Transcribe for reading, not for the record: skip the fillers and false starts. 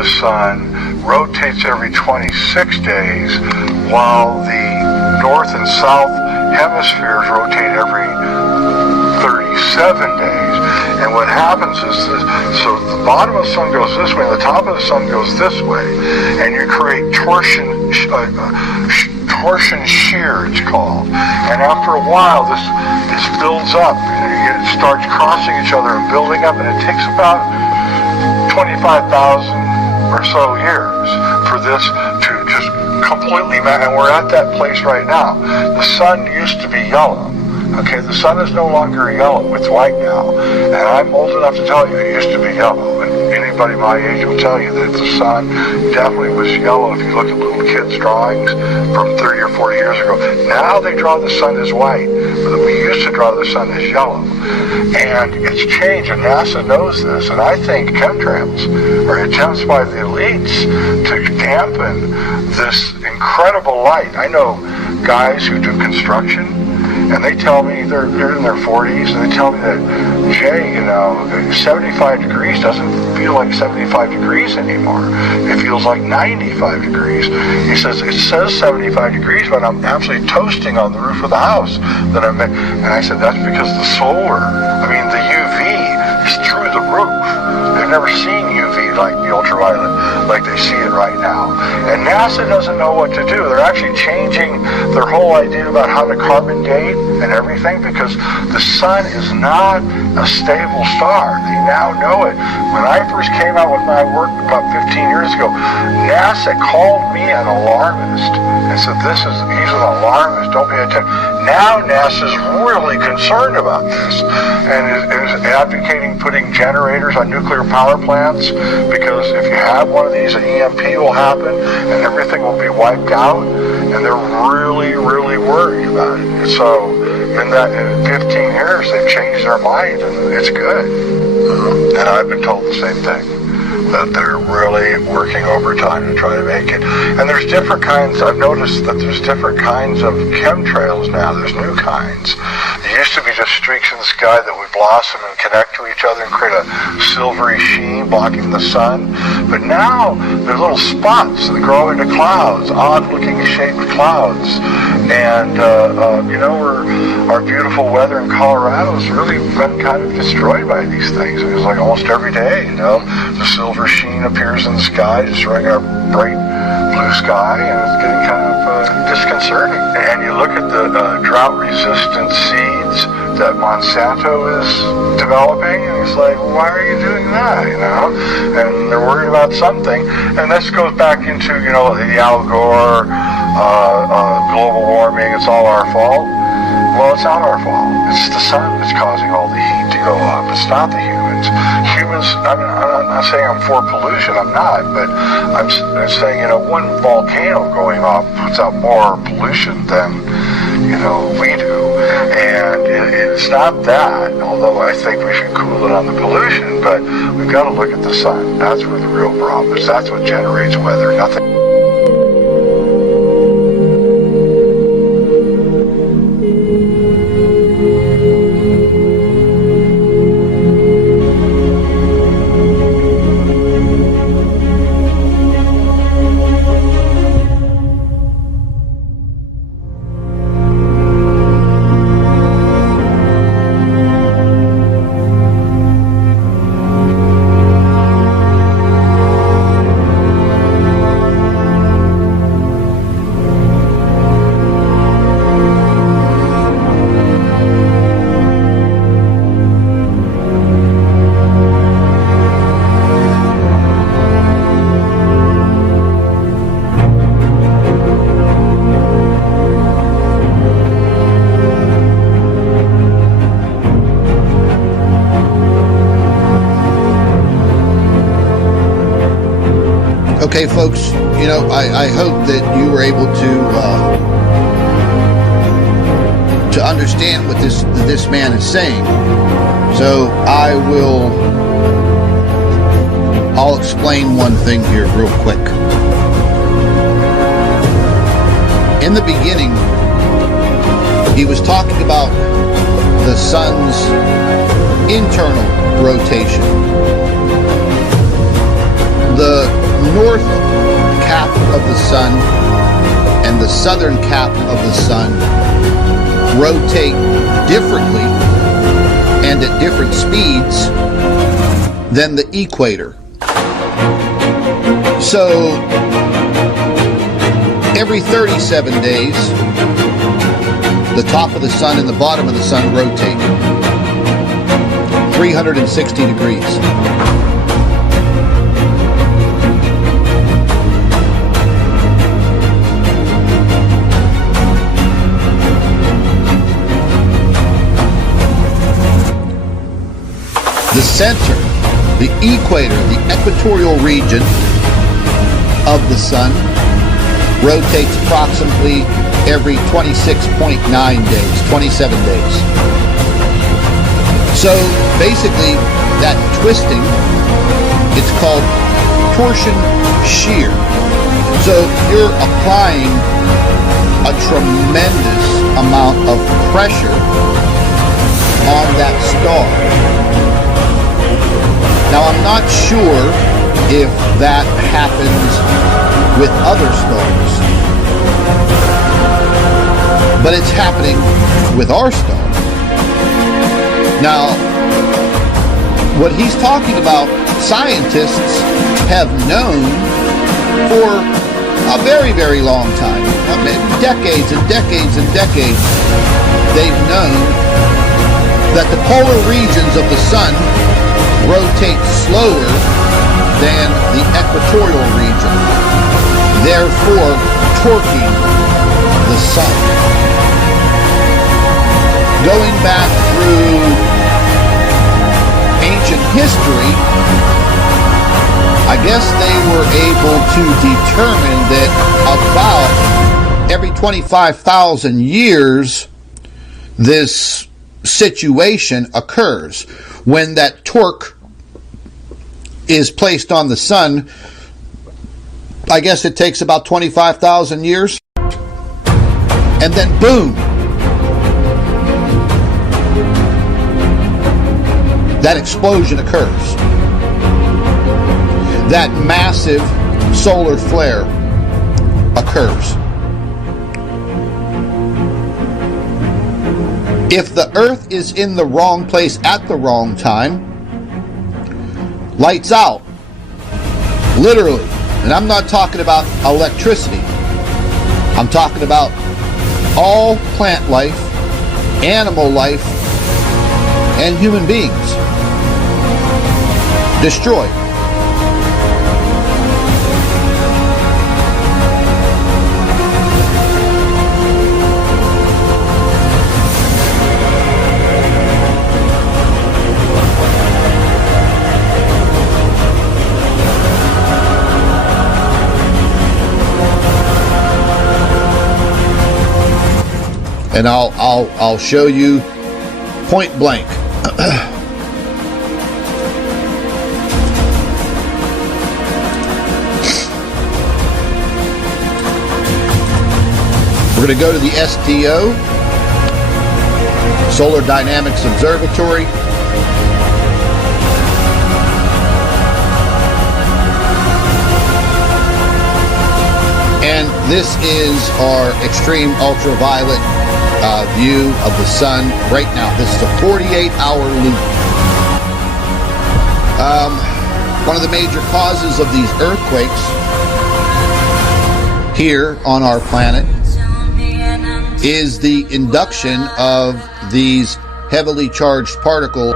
the sun rotates every 26 days, while the north and south hemispheres rotate every 37 days. And what happens is this, so the bottom of the sun goes this way, and the top of the sun goes this way, and you create torsion shear, it's called. And after a while, this builds up, and it starts crossing each other and building up, and it takes about 25,000 or so years for this to just completely, and we're at that place right now. The sun used to be yellow. Okay, the sun is no longer yellow, it's white now. And I'm old enough to tell you it used to be yellow. And anybody my age will tell you that the sun definitely was yellow if you look at little kids' drawings from 30 or 40 years ago. Now they draw the sun as white, but we used to draw the sun as yellow. And it's changed, and NASA knows this. And I think chemtrails are attempts by the elites to dampen this incredible light. I know guys who do construction, and they tell me they're in their 40s, and they tell me that, Jay, 75 degrees doesn't feel like 75 degrees anymore. It feels like 95 degrees. He says, it says 75 degrees, but I'm absolutely toasting on the roof of the house that I'm in. And I said, that's because the UV is through the roof. They've never seen UV like the ultraviolet, like they see it right now. And NASA doesn't know what to do. They're actually changing their whole idea about how to carbon date and everything, because the sun is not a stable star. They now know it. When I first came out with my work about 15 years ago, NASA called me an alarmist and said, he's an alarmist, don't pay attention. Now NASA's really concerned about this and is advocating putting generators on nuclear power plants, because if you have one of these, an EMP will happen and everything will be wiped out, and they're really, really worried about it. So in 15 years, they've changed their mind, and it's good. And I've been told the same thing, that they're really working overtime to try to make it. And there's different kinds. I've noticed that there's different kinds of chemtrails now. There's new kinds. There used to be just streaks in the sky that would blossom and connect to each other and create a silvery sheen blocking the sun. But now there's little spots that grow into clouds, odd-looking shaped clouds. And our beautiful weather in Colorado has really been kind of destroyed by these things. It's like almost every day, the silver sheen appears in the sky, destroying our bright blue sky, and it's getting kind of disconcerting. And you look at the drought-resistant seeds that Monsanto is developing, and it's like, why are you doing that, And they're worried about something. And this goes back into, the Al Gore, global warming, it's all our fault. Well, it's not our fault. It's the sun that's causing all the heat to go up. It's not the humans. I'm not saying I'm for pollution, I'm not, but I'm saying, one volcano going off puts out more pollution than, we do. And it's not that, although I think we should cool it on the pollution, but we've got to look at the sun. That's where the real problem is. That's what generates weather, nothing. Okay, folks, I hope that you were able to understand what this man is saying. So I'll explain one thing here real quick. In the beginning, he was talking about the sun's internal rotation. The sun and the southern cap of the sun rotate differently and at different speeds than the equator. So every 37 days, the top of the sun and the bottom of the sun rotate 360 degrees. The center, the equator, the equatorial region of the sun rotates approximately every 26.9 days, 27 days. So basically that twisting, it's called torsion shear. So you're applying a tremendous amount of pressure on that star. Now, I'm not sure if that happens with other stars, but it's happening with our star. Now, what he's talking about, scientists have known for a very, very long time, decades and decades and decades, they've known that the polar regions of the sun rotate slower than the equatorial region, therefore torquing the sun. Going back through ancient history, I guess they were able to determine that about every 25,000 years this situation occurs. When that torque is placed on the sun, I guess it takes about 25,000 years. And then boom, that explosion occurs. That massive solar flare occurs. If the Earth is in the wrong place at the wrong time, lights out. Literally. And I'm not talking about electricity. I'm talking about all plant life, animal life, and human beings. Destroyed. And I'll show you point blank. We're going to go to the SDO, Solar Dynamics Observatory. And this is our extreme ultraviolet view of the sun right now. This is a 48-hour loop. One of the major causes of these earthquakes here on our planet is the induction of these heavily charged particles